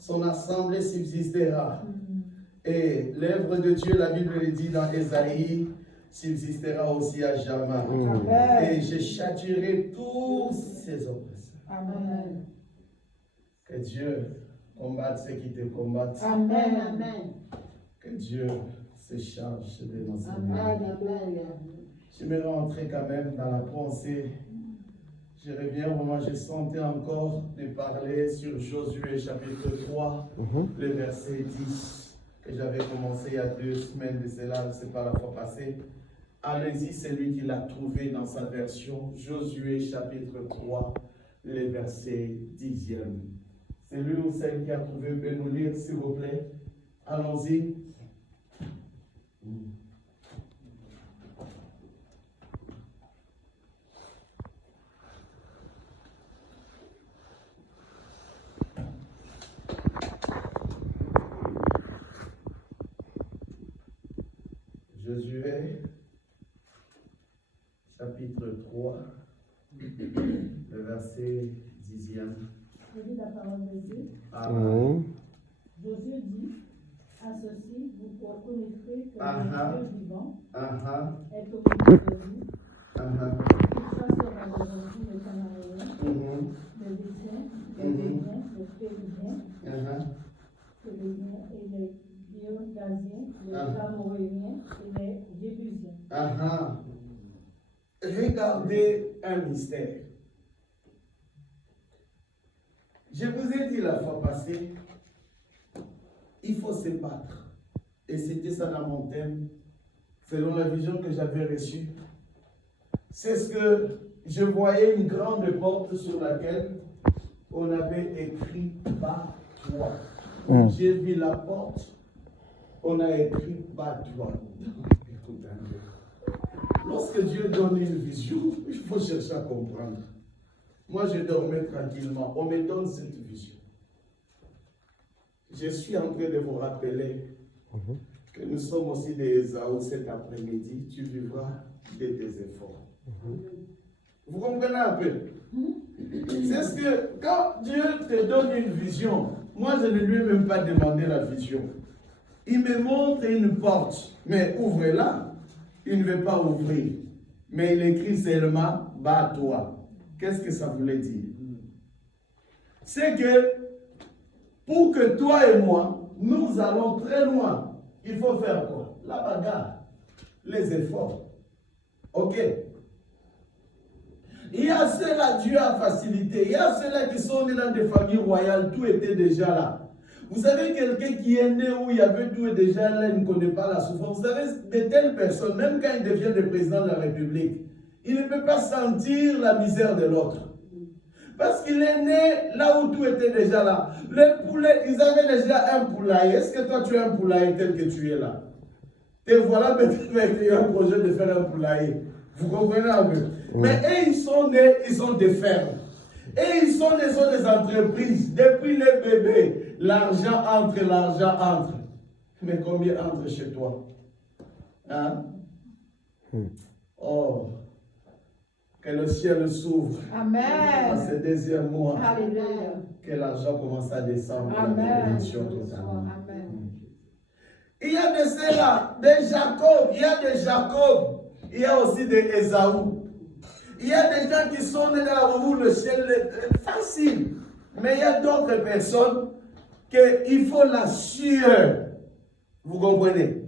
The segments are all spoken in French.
son assemblée subsistera. Et l'œuvre de Dieu, la Bible le dit dans Ésaïe, subsistera aussi à jamais. Et je châtierai tous ses oppresseurs. Amen. Que Dieu combatte ceux qui te combattent. Amen. Amen. Que Dieu se charge de nos Amen. Je me rentrer quand même dans la pensée. Je reviens vraiment, je sentais encore de parler sur Josué chapitre 3, le verset 10, que j'avais commencé il y a 2 semaines de cela, c'est pas la fois passée. Allez-y, c'est lui qui l'a trouvé dans sa version, Josué chapitre 3, le verset 10e. C'est lui ou celle qui a trouvé, peut nous lire s'il vous plaît. Allons-y. Josué, chapitre 3, le verset 10e. Je lis la parole de Dieu. Amen. Josué dit, à ceci, vous connaîtrez que le Dieu vivant est au milieu de vous. Il chassera devant vous les Cananéens, les Héthiens, les Hébriens, les Périziens, et les Girgasiens, les Amoréens et les Jébusiens. Regardez un mystère. Je vous ai dit la fois passée, il faut se battre. Et c'était ça dans mon thème, selon la vision que j'avais reçue. C'est ce que je voyais, une grande porte sur laquelle on avait écrit « Bats-toi ». J'ai vu la porte, on a écrit « Bats-toi ». Écoute un peu. Lorsque Dieu donne une vision, il faut chercher à comprendre. Moi, je dormais tranquillement. On me donne cette vision. Je suis en train de vous rappeler que nous sommes aussi des Ésaü cet après-midi. Tu vivras de tes efforts. Vous comprenez un peu? C'est ce que, quand Dieu te donne une vision, moi, je ne lui ai même pas demandé la vision. Il me montre une porte, mais ouvre-la. Il ne veut pas ouvrir. Mais il écrit seulement « Bats-toi ». Qu'est-ce que ça voulait dire? C'est que pour que toi et moi, nous allons très loin, il faut faire quoi? La bagarre, les efforts. Ok? Il y a ceux-là, Dieu a facilité. Il y a ceux-là qui sont nés dans des familles royales, tout était déjà là. Vous savez, quelqu'un qui est né où il y avait tout déjà là, il ne connaît pas la souffrance. Vous savez, de telles personnes, même quand il devient le président de la République, il ne peut pas sentir la misère de l'autre. Parce qu'il est né là où tout était déjà là. Les poulets, ils avaient déjà un poulailler. Est-ce que toi tu as un poulailler tel que tu es là? Et voilà peut-être avec un projet de faire un poulailler. Vous comprenez un peu? Mais eux, ils sont nés, ils ont des fermes. Et ils sont des entreprises. Depuis les bébés, l'argent entre. Mais combien entre chez toi? Hein? Oh, que le ciel s'ouvre. Amen. En ce deuxième mois. Alléluia. Que l'argent commence à descendre. Amen. Amen. Il y a de ceux-là, des Jacob, il y a des Jacob, il y a aussi des Ésaü. Il y a des gens qui sont nés là où le ciel est facile. Mais il y a d'autres personnes qu'il faut la sueur. Vous comprenez?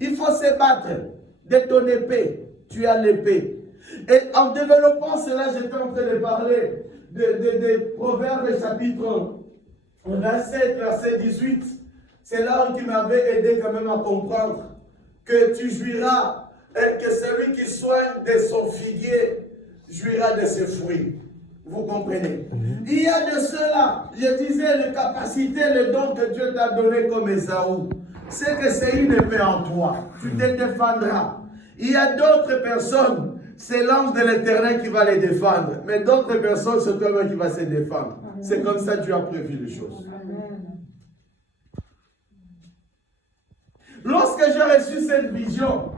Il faut se battre. De ton épée, tu as l'épée. Et en développant cela, j'étais en train de parler de Proverbes chapitre 27, verset 18. C'est là qui m'avait aidé quand même à comprendre que tu jouiras, et que celui qui soigne de son figuier jouira de ses fruits. Vous comprenez? Il y a de cela, je disais, les capacités, le don que Dieu t'a donné comme Ésaü, c'est que c'est une épée en toi. Tu te défendras. Il y a d'autres personnes, c'est l'ange de l'Éternel qui va les défendre. Mais d'autres personnes, c'est toi-même qui va se défendre. C'est comme ça que Dieu a prévu les choses. Lorsque j'ai reçu cette vision,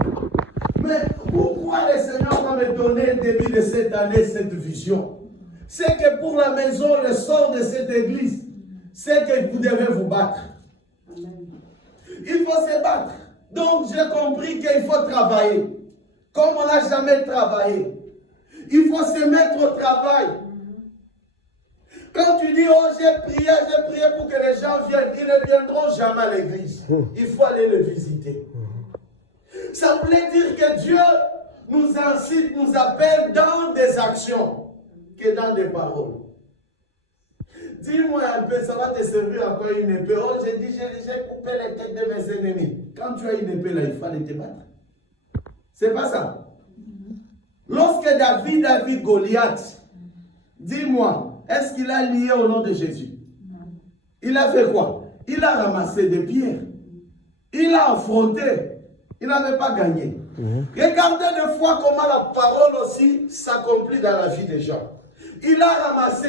mais pourquoi le Seigneur va me donner au début de cette année cette vision? C'est que pour la maison, le sort de cette église, c'est que vous devez vous battre. Il faut se battre. Donc j'ai compris qu'il faut travailler. Comme on n'a jamais travaillé. Il faut se mettre au travail. Quand tu dis, oh j'ai prié pour que les gens viennent, ils ne viendront jamais à l'église. Il faut aller le visiter. Ça voulait dire que Dieu nous incite, nous appelle dans des actions que dans des paroles. Dis-moi un peu, ça va te servir à quoi une épée? Oh, j'ai dit, j'ai coupé les têtes de mes ennemis. Quand tu as une épée là, il faut aller te battre. C'est pas ça. Lorsque David a vu Goliath, dis-moi, est-ce qu'il a lié au nom de Jésus? Il a fait quoi? Il a ramassé des pierres. Il a affronté. Il n'avait pas gagné. Regardez des fois comment la parole aussi s'accomplit dans la vie des gens. Il a ramassé,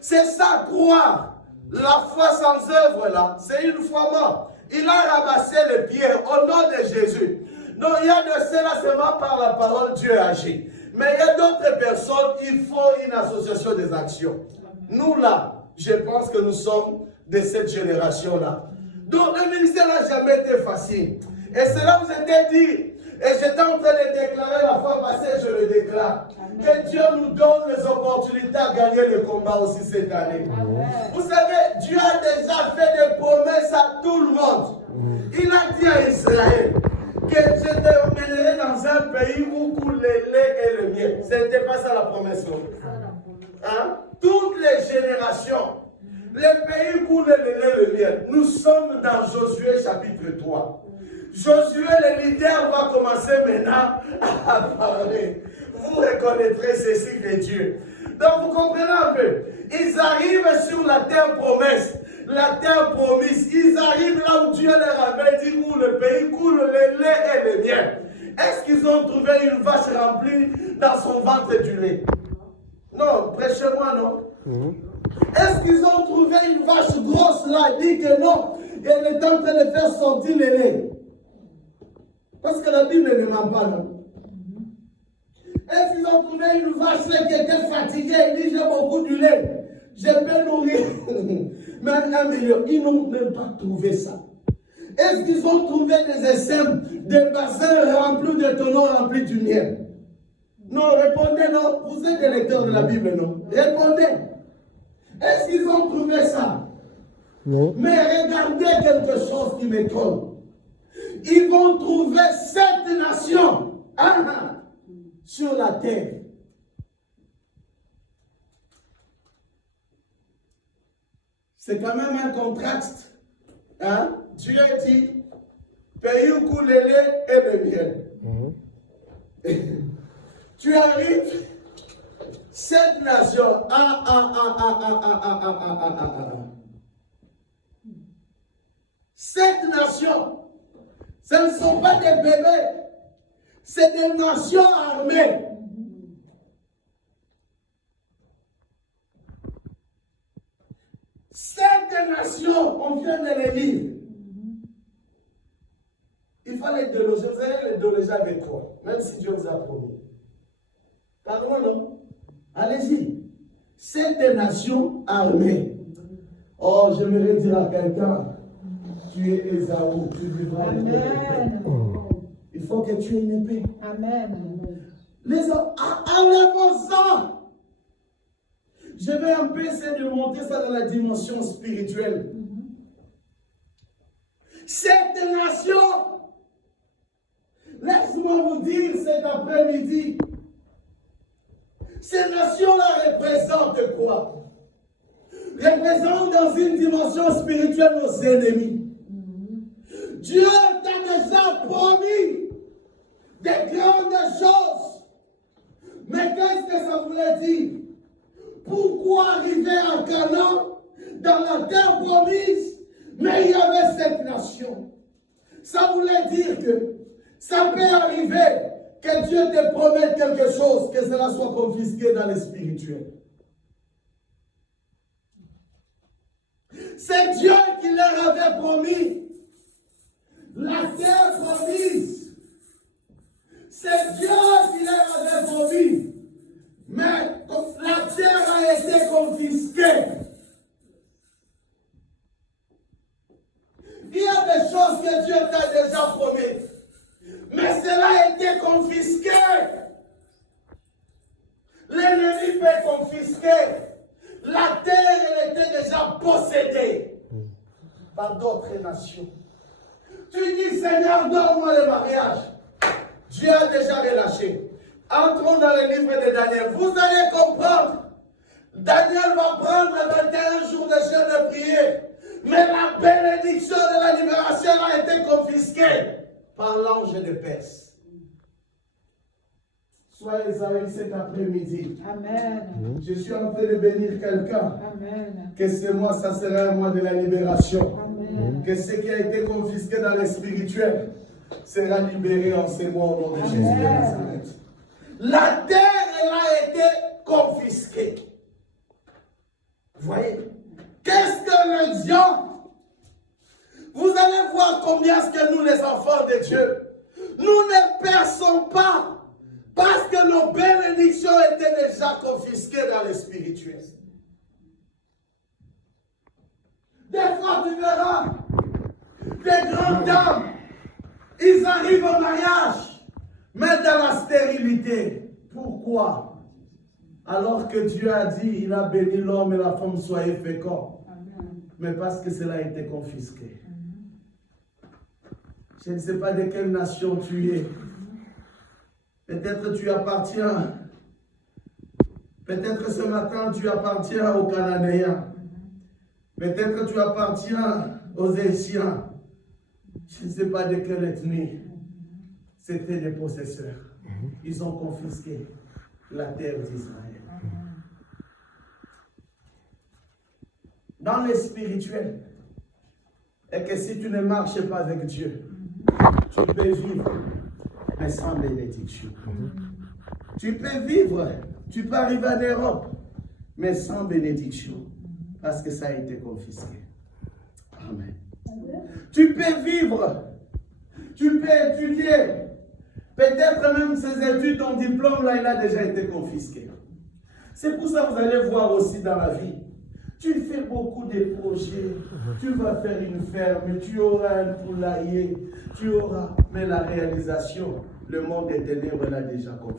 c'est ça croire. La foi sans œuvre là, c'est une foi morte. Il a ramassé les pierres au nom de Jésus. Donc il y a de cela seulement par la parole Dieu agit. Mais il y a d'autres personnes, il faut une association des actions. Nous là, je pense que nous sommes de cette génération-là. Donc le ministère n'a jamais été facile. Et cela vous était dit. Et j'étais en train de déclarer la fois passée, je le déclare. Amen. Que Dieu nous donne les opportunités à gagner le combat aussi cette année. Amen. Vous savez, Dieu a déjà fait des promesses à tout le monde. Il a dit à Israël que je te mènerai dans un pays où coule le lait et le miel. Ce n'était pas ça la promesse. Hein? Toutes les générations, les pays coulent le lait et le miel. Nous sommes dans Josué chapitre 3. Josué, le leader, va commencer maintenant à parler. Vous reconnaîtrez ceci que Dieu. Donc vous comprenez un peu. Ils arrivent sur la terre promesse, la terre promise. Ils arrivent là où Dieu leur avait dit où le pays coule le lait et le miel. Est-ce qu'ils ont trouvé une vache remplie dans son ventre du lait? Non, prêchez-moi, non. Est-ce qu'ils ont trouvé une vache grosse là? Il dit que non. Elle est en train de faire sortir le lait. Parce que la Bible ne ment pas, non? Est-ce qu'ils ont trouvé une vache qui était fatiguée? Il dit, j'ai beaucoup de lait. Je peux nourrir. Mais 1 million, ils n'ont même pas trouvé ça. Est-ce qu'ils ont trouvé des essaims, des bassins remplis de tonneaux remplis du miel? Non, répondez non. Vous êtes des lecteurs de la Bible, non? Répondez. Est-ce qu'ils ont trouvé ça? Non. Mais regardez quelque chose qui m'étonne. Ils vont trouver 7 nations sur la terre. C'est quand même un contraste. Hein? Dieu dit, pays où coule le lait et le miel. Tu arrives, 7 nations. 7 nations. Ce ne sont pas des bébés, c'est des nations armées. Cette nation, on vient de les lire. Il fallait les déloger. Vous allez les déloger avec quoi? Même si Dieu vous a promis. Pardon, non? Allez-y. Cette nation armée. Oh, j'aimerais dire à quelqu'un. Tu es Ésaü, tu vivras. Amen. Il faut que tu aies une épée. Amen. Les hommes, enlèvons ça. Je vais un peu essayer de monter ça dans la dimension spirituelle. Cette nation, laisse-moi vous dire cet après-midi, ces nations-là représentent quoi? Représentent dans une dimension spirituelle nos ennemis. Dieu t'a déjà promis des grandes choses. Mais qu'est-ce que ça voulait dire? Pourquoi arriver à Canaan, dans la terre promise, mais il y avait cette nation? Ça voulait dire que ça peut arriver que Dieu te promette quelque chose, que cela soit confisqué dans le spirituel. C'est Dieu qui leur avait promis la terre promise. C'est Dieu qui leur avait promis. Mais la terre a été confisquée. Il y a des choses que Dieu t'a déjà promis. Mais cela a été confisqué. L'ennemi peut confisquer. La terre, elle était déjà possédée par d'autres nations. Tu dis, Seigneur, donne-moi le mariage. Dieu a déjà relâché. Entrons dans le livre de Daniel. Vous allez comprendre. Daniel va prendre 21 jours de jeûne et de prière. Mais la bénédiction de la libération a été confisquée par l'ange de Perse. Soyez Isaïe cet après-midi. Amen. Je suis en train de bénir quelqu'un. Amen. Que ce mois, ça sera un mois de la libération. Amen. Que ce qui a été confisqué dans le spirituel sera libéré en ce mois au nom de Jésus de Nazareth. La terre, elle a été confisquée. Vous voyez? Qu'est-ce que le diable? Vous allez voir combien est-ce que nous, les enfants de Dieu, nous ne perçons pas parce que nos bénédictions étaient déjà confisquées dans le spirituel. Des fois, tu verras des grandes dames, ils arrivent au mariage, mais dans la stérilité. Pourquoi? Alors que Dieu a dit, il a béni l'homme et la femme, soyez féconds. Mais parce que cela a été confisqué. Je ne sais pas de quelle nation tu es. Peut-être tu appartiens. Peut-être ce matin tu appartiens aux Cananéens. Peut-être tu appartiens aux Égyptiens. Je ne sais pas de quelle ethnie. C'était des possesseurs. Ils ont confisqué la terre d'Israël. Dans le spirituel, et que si tu ne marches pas avec Dieu, tu peux vivre, mais sans bénédiction. Tu peux vivre, tu peux arriver en Europe, mais sans bénédiction, parce que ça a été confisqué. Amen. Tu peux vivre, tu peux étudier, peut-être même ces études, ton diplôme là, il a déjà été confisqué. C'est pour ça que vous allez voir aussi dans la vie. Tu fais beaucoup de projets, tu vas faire une ferme, tu auras un poulailler, tu auras, mais la réalisation, le monde des ténèbres l'a déjà confirmé.